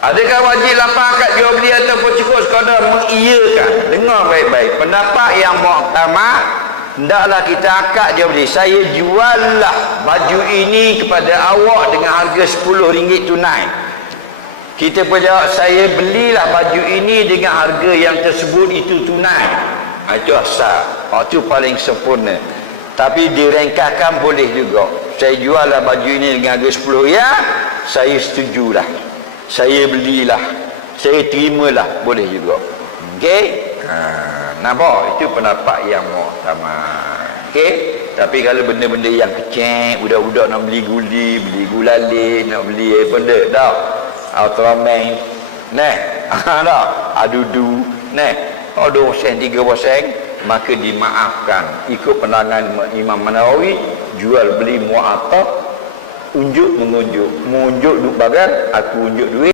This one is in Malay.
Adakah wajib lapar akad jual beli ataupun cukup sekadar mengiyakan? Dengar baik-baik. Pendapat yang muktamad hendaklah kita akad jual beli. Saya juallah baju ini kepada awak dengan harga RM10 tunai. Kita pun jawab, saya belilah baju ini dengan harga yang tersebut itu tunai. Ha, Itu asal. Oh, itu paling sempurna. Tapi direngkahkan boleh juga. Saya juallah baju ini dengan harga 10 ya, saya setujulah. Saya belilah. Saya terimalah. Boleh juga. Okey? Ha, nampak? Itu pendapat yang muktamad. Okey? Tapi kalau benda-benda yang kecil, budak-budak nak beli guli, beli gulali, nak beli apa benda, tak? Ultraman, Neh, ah, tak? Adudu, neh. Kalau dua sen, tiga sen, maka dimaafkan. Ikut pandangan Imam Manawawi, jual beli mu'atah, unjuk mengunjuk. Mengunjuk duk bagan, aku unjuk duit.